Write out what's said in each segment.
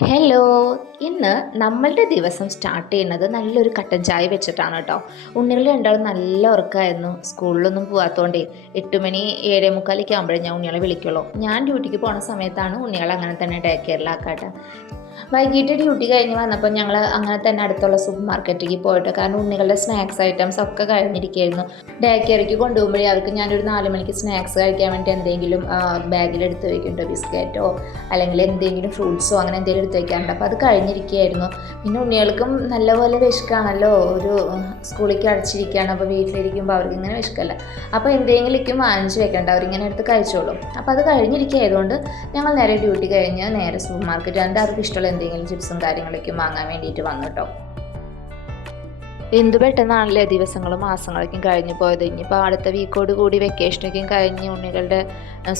Hello. ഇന്ന് നമ്മളുടെ ദിവസം സ്റ്റാർട്ട് ചെയ്യുന്നത് നല്ലൊരു കട്ടൻ ചായ വെച്ചിട്ടാണ് കേട്ടോ. ഉണ്ണികൾ രണ്ടാളും നല്ല ഉറക്കമായിരുന്നു. സ്കൂളിലൊന്നും പോകാത്തതുകൊണ്ടേ 8 മണി 7:45 ആകുമ്പോഴേ ഞാൻ ഉണ്ണികളെ വിളിക്കുള്ളൂ. ഞാൻ ഡ്യൂട്ടിക്ക് പോണ സമയത്താണ് ഉണ്ണികളെ അങ്ങനെ തന്നെ ഡേ കെയറിലാക്കാട്ടെ. വൈകിട്ട് ഡ്യൂട്ടി കഴിഞ്ഞ് വന്നപ്പോൾ ഞങ്ങൾ അങ്ങനെ തന്നെ അടുത്തുള്ള സൂപ്പർ മാർക്കറ്റിലേക്ക് പോയിട്ട്, കാരണം ഉണ്ണികളുടെ സ്നാക്സ് ഐറ്റംസ് ഒക്കെ കഴിഞ്ഞിരിക്കുകയായിരുന്നു. ഡേ കെയറിലേക്ക് കൊണ്ടുപോകുമ്പോഴേ അവർക്ക് ഞാനൊരു 4 മണിക്ക് സ്നാക്സ് കഴിക്കാൻ വേണ്ടി എന്തെങ്കിലും ബാഗിലെടുത്ത് വയ്ക്കുന്നുണ്ടോ, ബിസ്ക്കറ്റോ അല്ലെങ്കിൽ എന്തെങ്കിലും ഫ്രൂട്ട്സോ അങ്ങനെ എന്തെങ്കിലും എടുത്ത് വയ്ക്കാറുണ്ട്. അപ്പോൾ അത് കഴിഞ്ഞിരിക്കുകയായിരുന്നു. പിന്നെ ഉണ്ണികൾക്കും നല്ലപോലെ വിശക്കാണല്ലോ, ഒരു സ്കൂളിലേക്ക് അടച്ചിരിക്കുകയാണ്. അപ്പോൾ വീട്ടിലിരിക്കുമ്പോൾ അവർക്ക് ഇങ്ങനെ വിശക്കല്ല. അപ്പോൾ എന്തെങ്കിലും വാങ്ങിച്ച് വെക്കേണ്ട, അവരിങ്ങനെ എടുത്ത് കഴിച്ചോളും. അപ്പോൾ അത് കഴിഞ്ഞിരിക്കുകയായതുകൊണ്ട് ഞങ്ങൾ നേരെ ഡ്യൂട്ടി കഴിഞ്ഞ് നേരെ സൂപ്പർ മാർക്കറ്റ് കണ്ട് അവർക്ക് ഇഷ്ടമുള്ള എന്തെങ്കിലും ചിപ്സും കാര്യങ്ങളൊക്കെ വാങ്ങാൻ വേണ്ടിയിട്ട് വന്നു കേട്ടോ. എന്തു പെട്ടെന്നാണല്ലേ ദിവസങ്ങളും മാസങ്ങളൊക്കെയും കഴിഞ്ഞു പോയത്. ഇനിയിപ്പോൾ അടുത്ത വീക്കോട് കൂടി വെക്കേഷനൊക്കെയും കഴിഞ്ഞ് ഉണ്ണികളുടെ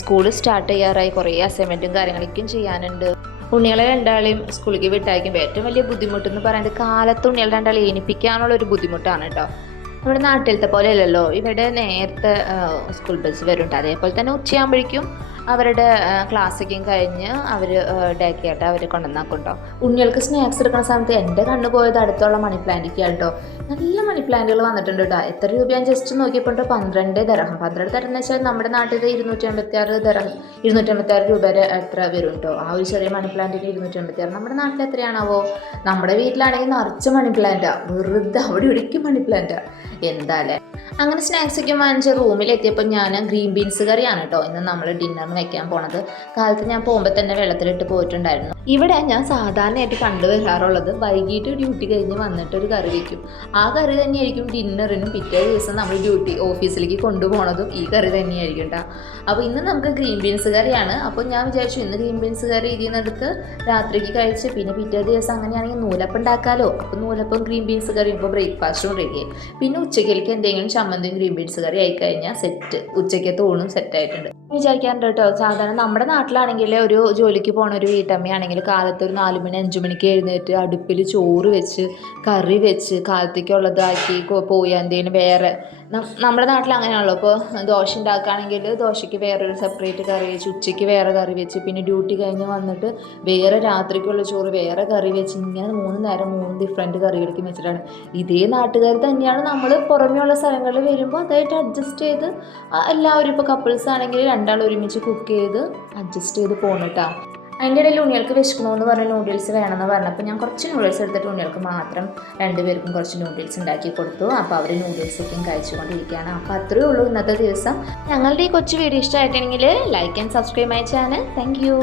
സ്കൂൾ സ്റ്റാർട്ട് ചെയ്യാറായി. കുറേ അസൈൻമെൻറ്റും കാര്യങ്ങളൊക്കെയും ചെയ്യാനുണ്ട്. ഉണ്ണികളെ രണ്ടാളെയും സ്കൂളിലേക്ക് വിട്ടയക്കുമ്പോൾ ഏറ്റവും വലിയ ബുദ്ധിമുട്ടെന്ന് പറയുന്നത് കാലത്ത് ഉണ്ണികളെ രണ്ടാളെ എണിപ്പിക്കാനുള്ളൊരു ബുദ്ധിമുട്ടാണ് കേട്ടോ. നമ്മുടെ നാട്ടിലത്തെ പോലെ അല്ലല്ലോ, ഇവിടെ നേരത്തെ സ്കൂൾ ബസ് വരുന്നുണ്ട്. അതേപോലെ തന്നെ ഉച്ചയാകുമ്പോഴേക്കും അവരുടെ ക്ലാസ്സൊക്കെയും കഴിഞ്ഞ് our day care our കൊണ്ടുവന്നാക്കുണ്ടോ. ഉണ്ണികൾക്ക് snacks എടുക്കുന്ന സമയത്ത് എൻ്റെ കണ്ണു പോയത് അടുത്തുള്ള മണി പ്ലാന്റിലേക്കാണ് കേട്ടോ. നല്ല മണി പ്ലാന്റുകൾ വന്നിട്ടുണ്ട് കേട്ടോ. എത്ര രൂപയാണ് ജസ്റ്റ് നോക്കിയപ്പോൾ 12 ദിർഹം. 12 ദിർഹം എന്ന് വെച്ചാൽ നമ്മുടെ നാട്ടിൽ 256 ദിർഹം, 256 രൂപ വരെ എത്ര വരും കേട്ടോ. ആ ഒരു ചെറിയ മണി പ്ലാന്റിന് 256. നമ്മുടെ നാട്ടിൽ എത്രയാണാവോ? നമ്മുടെ വീട്ടിലാണെങ്കിൽ നിറച്ച് മണി പ്ലാന്റാണ്, വെറുതെ അവിടെ ഇവിടേക്കും മണി പ്ലാന്റാണ്. എന്തായാലും അങ്ങനെ സ്നാക്സൊക്കെ വാങ്ങിച്ച് റൂമിലെത്തിയപ്പോൾ ഞാൻ ഗ്രീൻ ബീൻസ് കറിയാണ് കേട്ടോ ഇന്ന് നമ്മൾ ഡിന്നറിന് വെക്കാൻ പോണത്. കാലത്ത് ഞാൻ പോകുമ്പോൾ തന്നെ വെള്ളത്തിലിട്ട് പോയിട്ടുണ്ടായിരുന്നു. ഇവിടെ ഞാൻ സാധാരണയായിട്ട് കണ്ടുവരാറുള്ളത് വൈകിട്ട് ഡ്യൂട്ടി കഴിഞ്ഞ് വന്നിട്ട് ഒരു കറി വയ്ക്കും. ആ കറി തന്നെയായിരിക്കും ഡിന്നറിനും പിറ്റേ ദിവസം നമ്മൾ ഓഫീസിലേക്ക് കൊണ്ടുപോകണതും ഈ കറി തന്നെയായിരിക്കും കേട്ടോ. അപ്പോൾ ഇന്ന് നമുക്ക് ഗ്രീൻ ബീൻസ് കറിയാണ്. അപ്പോൾ ഞാൻ വിചാരിച്ചു ഇന്ന് ഗ്രീൻ ബീൻസ് കറി ഇതിൽ നിന്നെടുത്ത് രാത്രിക്ക് കഴിച്ച് പിന്നെ പിറ്റേ ദിവസം അങ്ങനെയാണെങ്കിൽ നൂലപ്പം ഉണ്ടാക്കാമല്ലോ. അപ്പോൾ നൂലപ്പം ഗ്രീൻ ബീൻസ് കറി ഇപ്പോൾ ബ്രേക്ക്ഫാസ്റ്റും റെഡിയായി. പിന്നെ ഉച്ചയ്ക്ക് എന്തെങ്കിലും ചമ്മന്തിയും ഗ്രീൻ ബീൻസ് കറി ആയിക്കഴിഞ്ഞാൽ സെറ്റ്, ഉച്ചയ്ക്കത്തെ ഊണും സെറ്റായിട്ടുണ്ട് വിചാരിക്കാറുണ്ട് കേട്ടോ. സാധാരണ നമ്മുടെ നാട്ടിലാണെങ്കിൽ ഒരു ജോലിക്ക് പോണ ഒരു വീട്ടമ്മയാണെങ്കിൽ കാലത്ത് ഒരു 4 മണി 5 മണിക്ക് എഴുന്നേറ്റ് അടുപ്പിൽ ചോറ് വെച്ച് കറി വെച്ച് കാലത്തേക്കുള്ളതാക്കി പോയി എന്തെങ്കിലും വേറെ. നമ്മുടെ നാട്ടിൽ അങ്ങനെയാണല്ലോ. ഇപ്പോൾ ദോശ ഉണ്ടാക്കുകയാണെങ്കിൽ ദോശയ്ക്ക് വേറൊരു സെപ്പറേറ്റ് കറി വെച്ച്, ഉച്ചയ്ക്ക് വേറെ കറി വെച്ച്, പിന്നെ ഡ്യൂട്ടി കഴിഞ്ഞ് വന്നിട്ട് വേറെ രാത്രിക്കുള്ള ചോറ് വേറെ കറി വെച്ച്, ഇങ്ങനെ 3 നേരം 3 ഡിഫറെൻറ്റ് കറികൾക്ക് വെച്ചിട്ടാണ്. ഇതേ നാട്ടുകാർ തന്നെയാണ് നമ്മൾ പുറമെയുള്ള സ്ഥലങ്ങളിൽ വരുമ്പോൾ അതായിട്ട് അഡ്ജസ്റ്റ് ചെയ്ത് എല്ലാവരും ഇപ്പോൾ കപ്പിൾസ് ആണെങ്കിൽ രണ്ടാൾ ഒരുമിച്ച് കുക്ക് ചെയ്ത് അഡ്ജസ്റ്റ് ചെയ്ത് പോകണം. അതിൻ്റെ ഇടയിൽ ഉണ്ണികൾക്ക് വിശക്കണമെന്ന് പറഞ്ഞ് നൂഡിൽസ് വേണമെന്ന് പറഞ്ഞപ്പോൾ ഞാൻ കുറച്ച് നൂഡിൽസ് എടുത്തിട്ട് ഉണ്ണികൾക്ക് മാത്രം 2 പേർക്കും കുറച്ച് നൂഡിൽസ് ഉണ്ടാക്കി കൊടുത്തു. അപ്പോൾ അവർ നൂഡിൽസൊക്കെയും കഴിച്ചുകൊണ്ടിരിക്കുകയാണ്. അപ്പോൾ അത്രയേ ഉള്ളൂ ഇന്നത്തെ ദിവസം. ഞങ്ങളുടെ ഈ കൊച്ചു വീഡിയോ ഇഷ്ടമായിട്ടുണ്ടെങ്കിൽ like and subscribe my channel. Thank you.